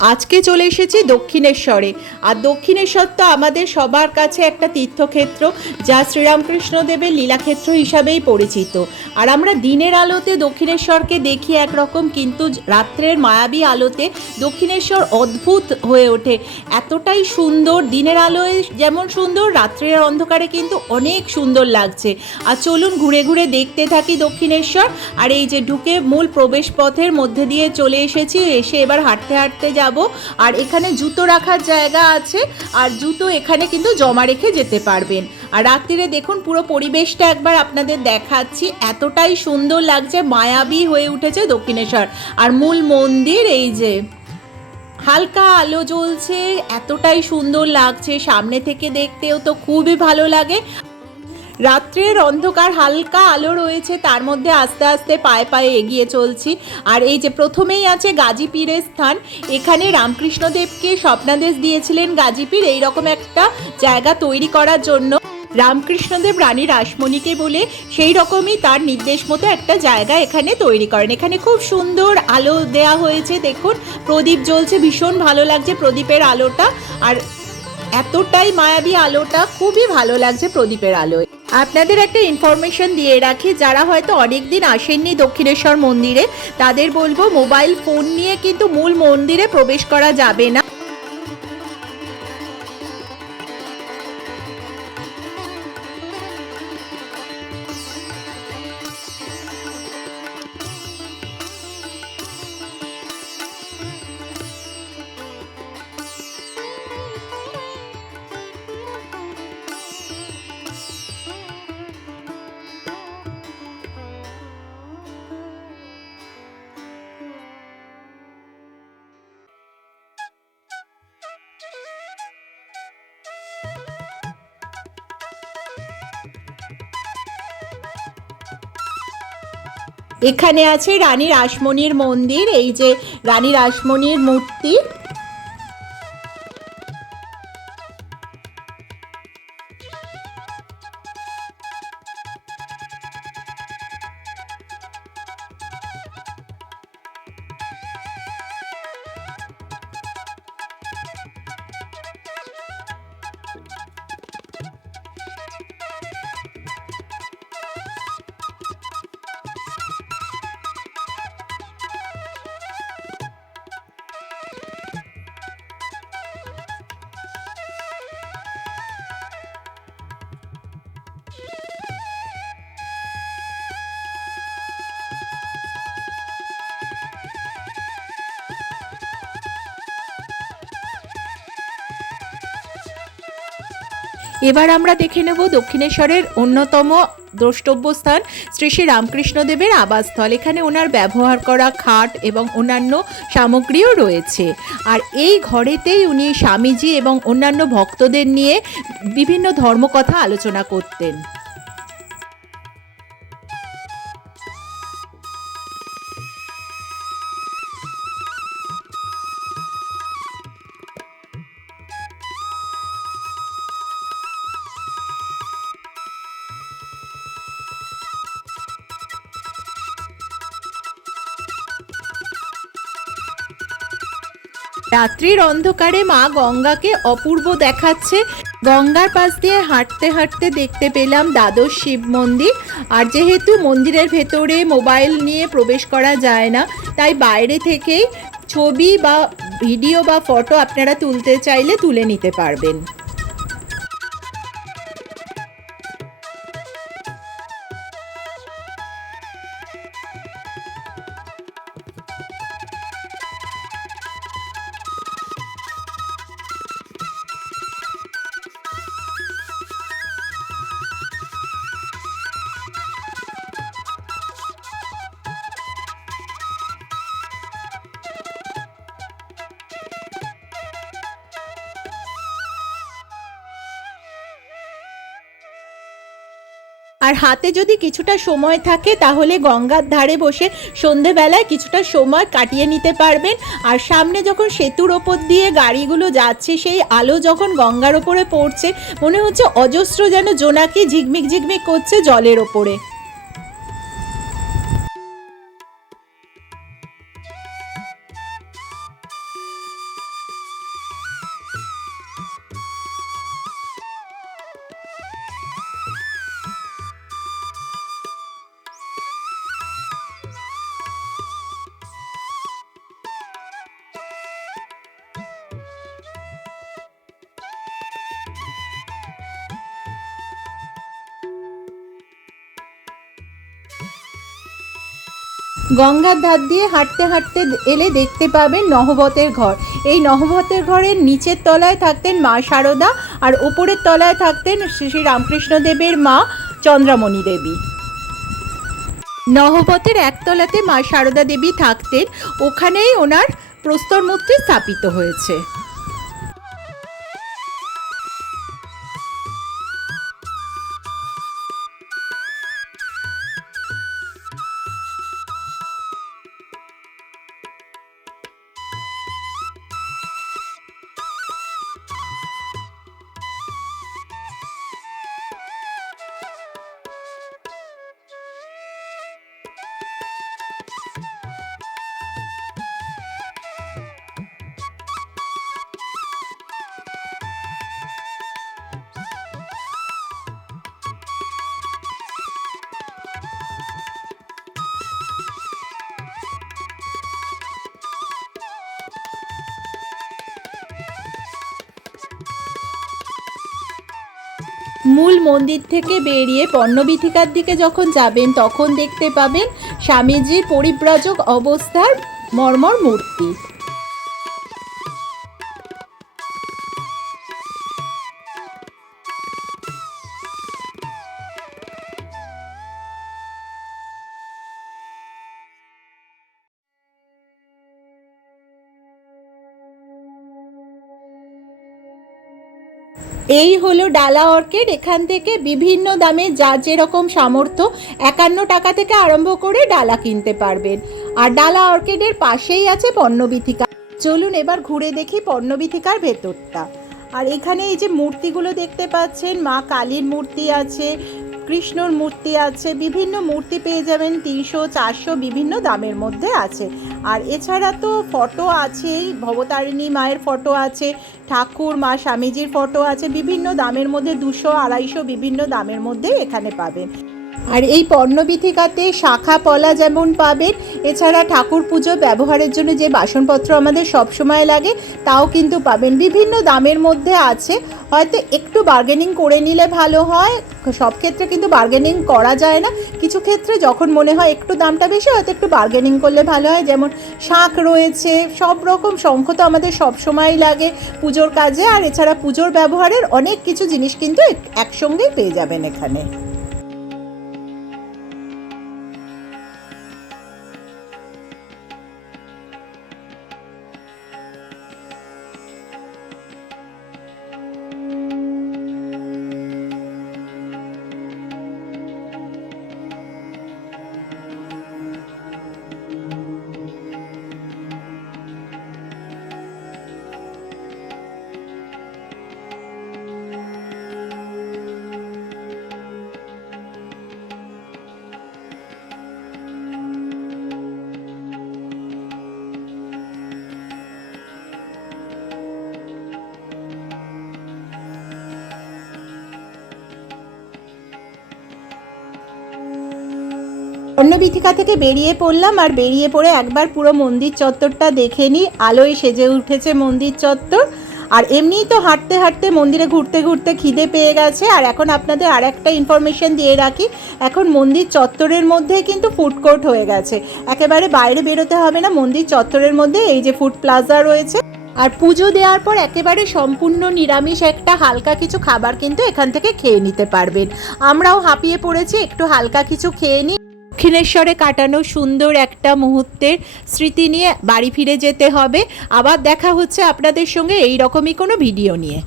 আজকে চলে এসেছি দক্ষিণেশ্বরে। আর দক্ষিণেশ্বর তো আমাদের সবার কাছে একটা তীর্থক্ষেত্র, যা শ্রীরামকৃষ্ণদেবের লীলাক্ষেত্র হিসাবেই পরিচিত। আর আমরা দিনের আলোতে দক্ষিণেশ্বরকে দেখি একরকম, কিন্তু রাত্রের মায়াবী আলোতে দক্ষিণেশ্বর অদ্ভুত হয়ে ওঠে। এতটাই সুন্দর, দিনের আলোয় যেমন সুন্দর, রাত্রের অন্ধকারে কিন্তু অনেক সুন্দর লাগছে। আর চলুন ঘুরে ঘুরে দেখতে থাকি দক্ষিণেশ্বর। আর এই যে ঢুকে মূল প্রবেশ পথের মধ্যে দিয়ে চলে এসেছি, এসে এবার হাঁটতে হাঁটতে যাব। আর এখানে জুতো রাখার জায়গা আছে, আর জুতো এখানে কিন্তু জমা রেখে যেতে পারবেন। আর রাত্রিরে দেখুন পুরো পরিবেশটা একবার আপনাদের দেখাচ্ছি, এতটাই সুন্দর লাগছে, মায়াবী হয়ে উঠেছে দক্ষিণেশ্বর। আর মূল মন্দির, এই যে হালকা আলো জ্বলছে, এতটাই সুন্দর লাগছে, সামনে থেকে দেখতেও তো খুবই ভালো লাগে। রাত্রের অন্ধকার, হালকা আলো রয়েছে, তার মধ্যে আস্তে আস্তে পায়ে পায়ে এগিয়ে চলছি। আর এই যে প্রথমেই আছে গাজী পীরের স্থান। এখানে রামকৃষ্ণদেবকে স্বপ্নাদেশ দিয়েছিলেন গাজী পীর এইরকম একটা জায়গা তৈরি করার জন্য। রামকৃষ্ণদেব রানী রাসমণিকে বলে সেই রকমই তার নির্দেশ মতো একটা জায়গা এখানে তৈরি করেন। এখানে খুব সুন্দর আলো দেয়া হয়েছে, দেখুন প্রদীপ জ্বলছে, ভীষণ ভালো লাগছে প্রদীপের আলোটা। আর এতটাই মায়াবী আলোটা, খুবই ভালো লাগছে প্রদীপের আলোয়। আপনাদের একটা ইনফরমেশন দিয়ে রাখি, যারা হয়তো অনেক দিন আসেননি দক্ষিণেশ্বর মন্দিরে, তাদের বলবো মোবাইল ফোন নিয়ে কিন্তু মূল মন্দিরে প্রবেশ করা যাবে না। এখানে আছে রানী রাসমণির মন্দির, এই যে রানী রাসমণির মূর্তি। এবার আমরা দেখে নেব দক্ষিণেশ্বরের অন্যতম দ্রষ্টব্য স্থান, শ্রী শ্রী রামকৃষ্ণদেবের আবাসস্থল। এখানে ওনার ব্যবহার করা খাট এবং অন্যান্য সামগ্রীও রয়েছে। আর এই ঘরেতেই উনি স্বামীজি এবং অন্যান্য ভক্তদের নিয়ে বিভিন্ন ধর্মকথা আলোচনা করতেন। রাত্রির অন্ধকারে মা গঙ্গাকে অপূর্ব দেখাচ্ছে। গঙ্গার পাশ দিয়ে হাঁটতে হাঁটতে দেখতে পেলাম দ্বাদশ শিব মন্দির। আর যেহেতু মন্দিরের ভেতরে মোবাইল নিয়ে প্রবেশ করা যায় না, তাই বাইরে থেকেই ছবি বা ভিডিও বা ফটো আপনারা তুলতে চাইলে তুলে নিতে পারবেন। আর হাতে যদি কিছুটা সময় থাকে তাহলে গঙ্গার ধারে বসে সন্ধেবেলায় কিছুটা সময় কাটিয়ে নিতে পারবেন। আর সামনে যখন সেতুর ওপর দিয়ে গাড়িগুলো যাচ্ছে, সেই আলো যখন গঙ্গার ওপরে পড়ছে, মনে হচ্ছে অজস্র যেন জোনাকি ঝিকমিক ঝিকমিক করছে জলের ওপরে। গঙ্গার ধার দিয়ে হাঁটতে হাঁটতে এলে দেখতে পাবেন নহবতের ঘর। এই নহবতের ঘরের নিচের তলায় থাকতেন মা শারদা, আর উপরের তলায় থাকতেন শ্রী শ্রী রামকৃষ্ণদেবের মা চন্দ্রামণি দেবী। নহবতের একতলাতে মা শারদা দেবী থাকতেন, ওখানেই ওনার প্রস্তর মূর্তি স্থাপিত হয়েছে। মূল মন্দির থেকে বেরিয়ে পণ্যবীথিকার দিকে যখন যাবেন তখন দেখতে পাবেন স্বামীজির পরিব্রাজক অবস্থার মর্মর মূর্তি। এই হলো ডালা অর্কিড। এখান থেকে বিভিন্ন দামে যার যেরকম সামর্থ্য 51 টাকা থেকে আরম্ভ করে ডালা কিনতে পারবেন। আর ডালা অর্কিডের পাশেই আছে পণ্যবীথিকা। চলুন এবার ঘুরে দেখি পণ্যবীথিকার ভেতরটা। আর এখানে এই যে মূর্তিগুলো দেখতে পাচ্ছেন, মা কালীর মূর্তি আছে, কৃষ্ণর মূর্তি আছে, বিভিন্ন মূর্তি পেয়ে যাবেন 300, 400 বিভিন্ন দামের মধ্যে আছে। আর এছাড়া তো ফটো আছেই, ভবতারিণী মায়ের ফটো আছে, ঠাকুর মা স্বামীজির ফটো আছে, বিভিন্ন দামের মধ্যে 200, 250 বিভিন্ন দামের মধ্যে এখানে পাবেন। আর এই পণ্যবীথিকাতে শাখা পলা যেমন পাবেন, এছাড়া ঠাকুর পুজো ব্যবহারের জন্য যে বাসনপত্র আমাদের সব সময় লাগে তাও কিন্তু পাবেন। বিভিন্ন দামের মধ্যে আছে, হয়তো একটু বার্গেনিং করে নিলে ভালো হয়। সব ক্ষেত্রে কিন্তু বার্গেনিং করা যায় না, কিছু ক্ষেত্রে যখন মনে হয় একটু দামটা বেশি হয়তো একটু বার্গেনিং করলে ভালো হয়। যেমন শাঁখ রয়েছে, সব রকম শঙ্খ তো আমাদের সব সময়ই লাগে পুজোর কাজে। আর এছাড়া পুজোর ব্যবহারের অনেক কিছু জিনিস কিন্তু একসঙ্গেই পেয়ে যাবেন এখানে। পণ্যবীথিকা থেকে বেরিয়ে পড়লাম, আর বেরিয়ে পড়ে একবার পুরো মন্দির চত্বরটা দেখে নিই। আলোয় সেজে উঠেছে মন্দির চত্বর। আর এমনিই তো হাঁটতে হাঁটতে মন্দিরে ঘুরতে ঘুরতে খিদে পেয়ে গেছে। আর এখন আপনাদের আর একটা ইনফরমেশন দিয়ে রাখি, এখন মন্দির চত্বরের মধ্যে কিন্তু ফুড কোর্ট হয়ে গেছে, একেবারে বাইরে বেরোতে হবে না। মন্দির চত্বরের মধ্যে এই যে ফুড প্লাজা রয়েছে। আর পুজো দেওয়ার পর একেবারে সম্পূর্ণ নিরামিষ একটা হালকা কিছু খাবার কিন্তু এখান থেকে খেয়ে নিতে পারবেন। আমরাও হাঁপিয়ে পড়েছি, একটু হালকা কিছু খেয়ে নিই। দক্ষিণেশ্বরে কাটানো সুন্দর একটা মুহূর্তের স্মৃতি নিয়ে বাড়ি ফিরে যেতে হবে। আবার দেখা হচ্ছে আপনাদের সঙ্গে এই রকমই কোনো ভিডিও নিয়ে।